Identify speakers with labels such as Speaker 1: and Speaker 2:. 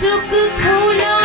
Speaker 1: took a cooler.